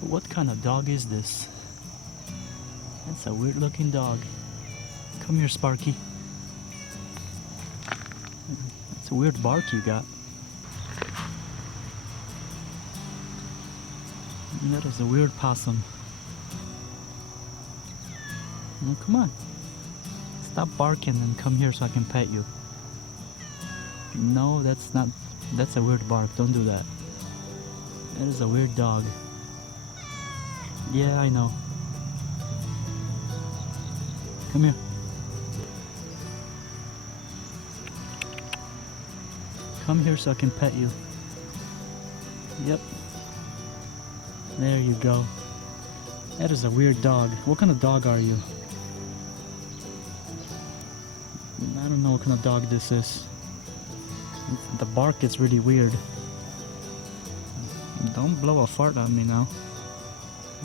What kind of dog is this? That's a weird looking dog. Come here, Sparky. That's a weird bark you got. That is a weird possum. Well, come on. Stop barking and come here so I can pet you. No, that's not. That's a weird bark. Don't do that. That is a weird dog. Yeah, I know. Come here. Come here so I can pet you. Yep. There you go. That is a weird dog. What kind of dog are you? I don't know what kind of dog this is. The bark is really weird. Don't blow a fart on me now.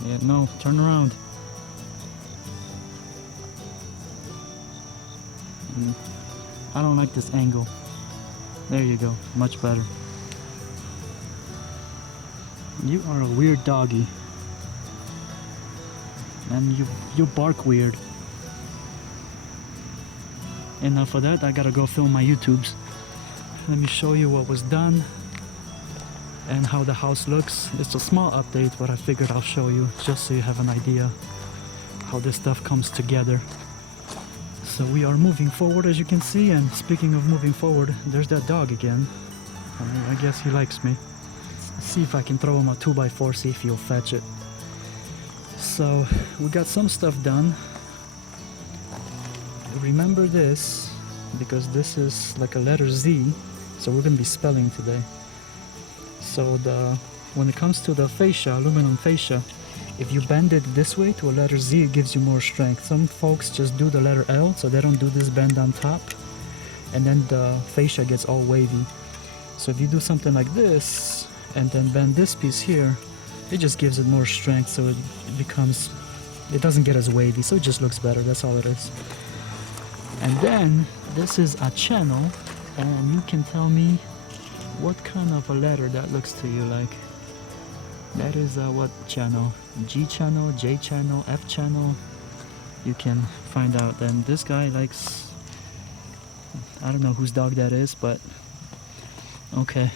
Yeah, no, turn around. I don't like this angle. There you go, much better. You are a weird doggy. And you bark weird. Enough of that, I gotta go film my YouTubes. Let me show you what was done and how the house looks. It's a small update, but I figured I'll show you just so you have an idea how this stuff comes together. So we are moving forward, as you can see, and speaking of moving forward, there's that dog again. I guess he likes me. Let's see if I can throw him a 2x4, see if he'll fetch it. So we got some stuff done. Remember this, because this is like a letter Z, so we're going to be spelling today. So when it comes to the fascia, aluminum fascia, if you bend it this way to a letter Z, it gives you more strength. Some folks just do the letter L, so they don't do this bend on top, and then the fascia gets all wavy. So if you do something like this, and then bend this piece here, it just gives it more strength, so it doesn't get as wavy, so it just looks better, that's all it is. And then, this is a channel, and you can tell me what kind of a letter that looks to you like. That is what channel? G channel, J channel, F channel? You can find out. And this guy likes, I don't know whose dog that is, but okay.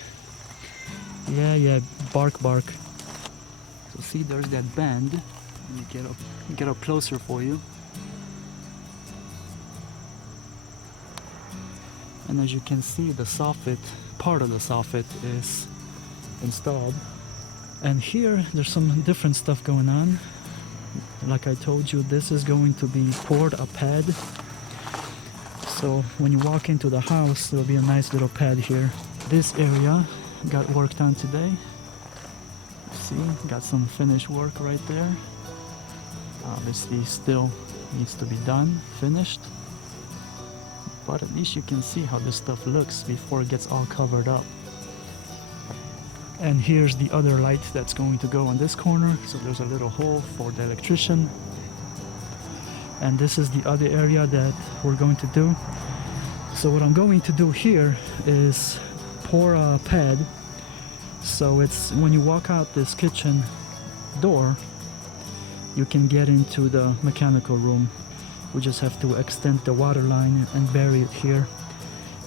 Yeah, bark. So see, there's that bend. Let me get up closer for you. And as you can see, the soffit, part of the soffit is installed. And here, there's some different stuff going on. Like I told you, this is going to be poured a pad. So when you walk into the house, there'll be a nice little pad here. This area got worked on today. See, got some finished work right there. Obviously still needs to be done, finished. But at least you can see how this stuff looks before it gets all covered up. And here's the other light that's going to go on this corner. So there's a little hole for the electrician. And this is the other area that we're going to do. So what I'm going to do here is pour a pad. So it's when you walk out this kitchen door, you can get into the mechanical room. We just have to extend the water line and bury it here.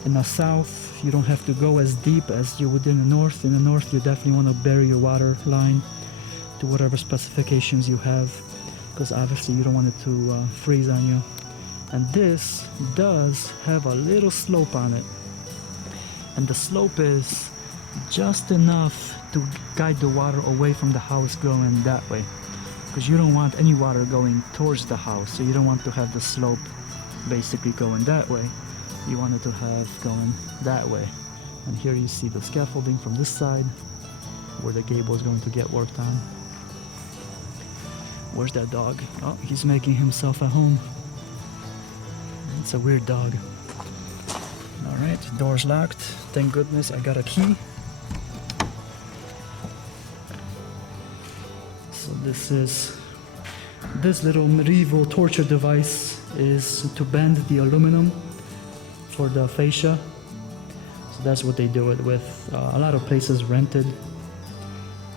In the south, you don't have to go as deep as you would in the north. In the north, you definitely want to bury your water line to whatever specifications you have, because obviously you don't want it to freeze on you. And this does have a little slope on it. And the slope is just enough to guide the water away from the house going that way. Because you don't want any water going towards the house, so you don't want to have the slope basically going that way. You want it to have going that way. And here you see the scaffolding from this side where the gable is going to get worked on. Where's that dog? Oh, he's making himself at home. It's a weird dog. Alright, door's locked. Thank goodness I got a key. So this little medieval torture device is to bend the aluminum for the fascia. So that's what they do it with. A lot of places rented.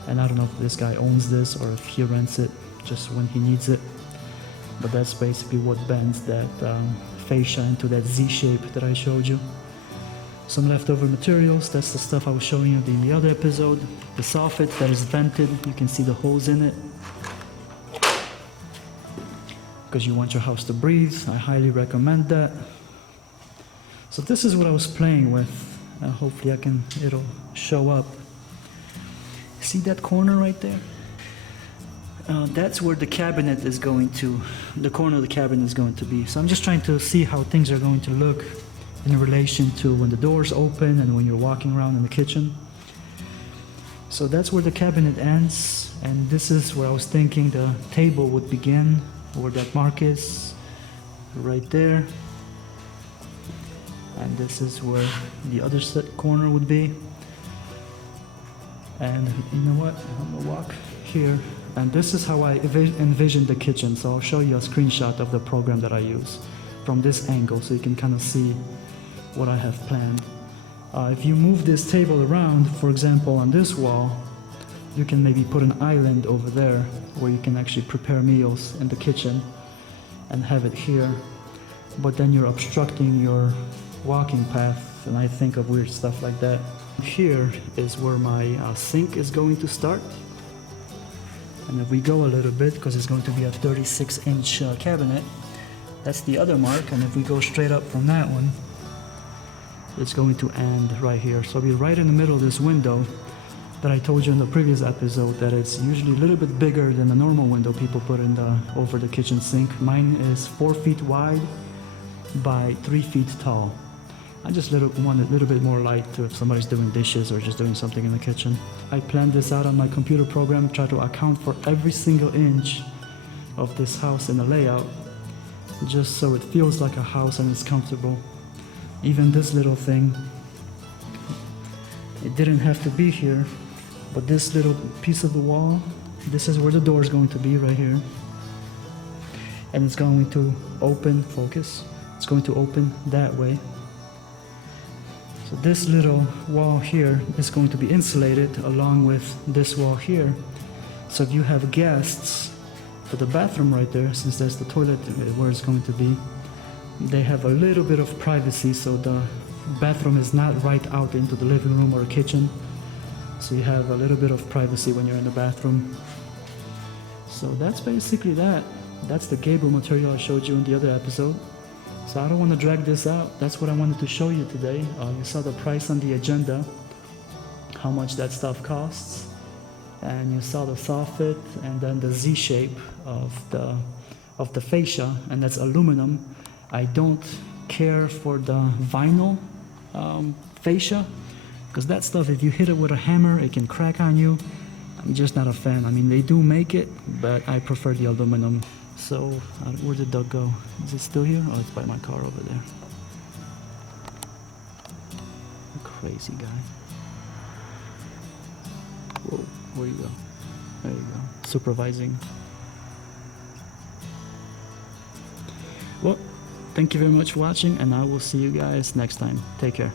And I don't know if this guy owns this or if he rents it just when he needs it. But that's basically what bends that fascia into that Z shape that I showed you. Some leftover materials, that's the stuff I was showing you in the other episode. The soffit that is vented, you can see the holes in it. Because you want your house to breathe, I highly recommend that. So this is what I was playing with. Hopefully it'll show up. See that corner right there? That's where the cabinet is going to, the corner of the cabinet is going to be. So I'm just trying to see how things are going to look in relation to when the doors open and when you're walking around in the kitchen. So that's where the cabinet ends, and this is where I was thinking the table would begin, where that mark is, right there. And this is where the other corner would be. And you know what, I'm gonna walk here. And this is how I envision the kitchen. So I'll show you a screenshot of the program that I use from this angle so you can kind of see what I have planned. If you move this table around, for example, on this wall, you can maybe put an island over there where you can actually prepare meals in the kitchen and have it here. But then you're obstructing your walking path, and I think of weird stuff like that. Here is where my sink is going to start. And if we go a little bit, because it's going to be a 36-inch cabinet, that's the other mark. And if we go straight up from that one, it's going to end right here. So I'll be right in the middle of this window that I told you in the previous episode that it's usually a little bit bigger than the normal window people put in over the kitchen sink. Mine is 4 feet wide by 3 feet tall. I just want a little bit more light to if somebody's doing dishes or just doing something in the kitchen. I planned this out on my computer program, try to account for every single inch of this house in the layout, just so it feels like a house and it's comfortable. Even this little thing, it didn't have to be here, but this little piece of the wall, this is where the door is going to be right here. And it's going to open, focus, it's going to open that way. So this little wall here is going to be insulated along with this wall here. So if you have guests for the bathroom right there, since there's the toilet where it's going to be, they have a little bit of privacy, so the bathroom is not right out into the living room or kitchen. So you have a little bit of privacy when you're in the bathroom. So that's basically that. That's the gable material I showed you in the other episode. So I don't want to drag this out. That's what I wanted to show you today. You saw the price on the agenda, how much that stuff costs. And you saw the soffit and then the Z shape of the fascia, and that's aluminum. I don't care for the vinyl fascia, because that stuff, if you hit it with a hammer, it can crack on you. I'm just not a fan. I mean, they do make it, but I prefer the aluminum. So, where did Doug go? Is it still here? Oh, it's by my car over there. Crazy guy. Whoa, where you go? There you go. Supervising. Well, thank you very much for watching, and I will see you guys next time. Take care.